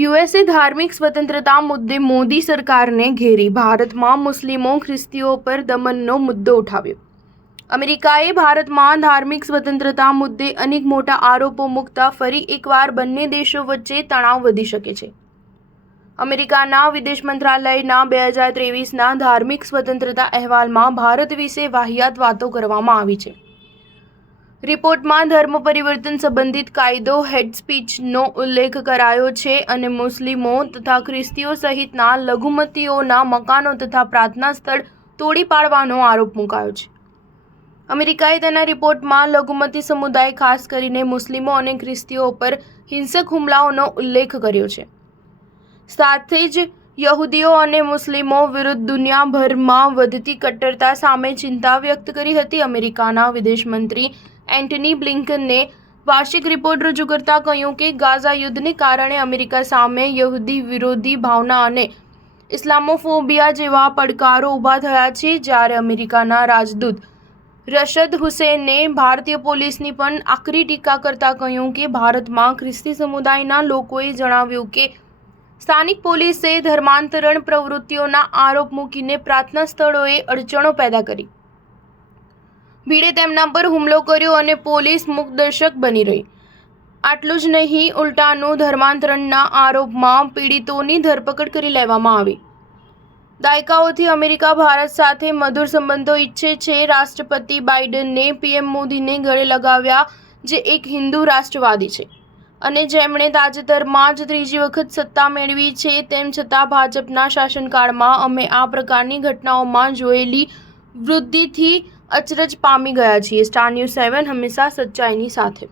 યુએસે ધાર્મિક સ્વતંત્રતા મુદ્દે મોદી સરકારને ઘેરી ભારતમાં મુસ્લિમો ખ્રિસ્તીઓ પર દમનનો મુદ્દો ઉઠાવ્યો। અમેરિકાએ ભારતમાં ધાર્મિક સ્વતંત્રતા મુદ્દે અનેક મોટા આરોપો મૂકતા ફરી એકવાર બંને દેશો વચ્ચે તણાવ વધી શકે છે। અમેરિકાના વિદેશ મંત્રાલયના 2023ના ધાર્મિક સ્વતંત્રતા અહેવાલમાં ભારત વિશે વાહિયાત વાતો કરવામાં આવી છે। રિપોર્ટમાં ધર્મ પરિવર્તન સંબંધિત કાયદો હેડ સ્પીચનો ઉલ્લેખ કરાયો છે અને મુસ્લિમો તથા ખ્રિસ્તીઓ સહિતના લઘુમતીઓના મકાનો તથા પ્રાર્થના સ્થળ તોડી પાડવાનો આરોપ મુકાયો છે। અમેરિકાએ તેના રિપોર્ટમાં લઘુમતી સમુદાય ખાસ કરીને મુસ્લિમો અને ખ્રિસ્તીઓ પર હિંસક હુમલાઓનો ઉલ્લેખ કર્યો છે। સાથે જ યહૂદીઓ અને મુસ્લિમો વિરુદ્ધ દુનિયાભરમાં વધતી કટ્ટરતા સામે ચિંતા વ્યક્ત કરી હતી। અમેરિકાના વિદેશ મંત્રી એન્ટની બ્લિંકને વાર્ષિક રિપોર્ટ રજૂ કરતા કહ્યું કે ગાઝા યુદ્ધને કારણે અમેરિકા સામે યહૂદી વિરોધી ભાવના અને ઇસ્લામોફોબિયા જેવા પડકારો ઊભા થયા છે। જ્યારે અમેરિકાના રાજદૂત રશદ હુસૈને ભારતીય પોલીસની પણ આકરી ટીકા કરતા કહ્યું કે ભારતમાં ખ્રિસ્તી સમુદાયના લોકોએ જણાવ્યું કે સ્થાનિક પોલીસે ધર્માંતરણ પ્રવૃત્તિઓના આરોપ મૂકીને પ્રાર્થના સ્થળોએ અડચણો પેદા કરી। ભીડે તેમના પર હુમલો કર્યો અને પોલીસ મૂકદર્શક બની રહી। આટલું જ નહીં, ઉલટાનું ધર્માંતરણના આરોપમાં પીડિતોની ધરપકડ કરી લેવામાં આવી। દાયકાઓથી અમેરિકા ભારત સાથે મધુર સંબંધો ઈચ્છે છે। રાષ્ટ્રપતિ બાઇડને પીએમ મોદીને ગળે લગાવ્યા, જે એક હિન્દુ રાષ્ટ્રવાદી છે અને જેમણે તાજેતરમાં જ ત્રીજી વખત સત્તા મેળવી છે। તેમ છતાં ભાજપના શાસનકાળમાં અમે આ પ્રકારની ઘટનાઓમાં જોયેલી વૃદ્ધિથી અચરજ પામી ગયા છીએ। સ્ટાર ન્યૂઝ 7 હંમેશા સચ્ચાઈની સાથે।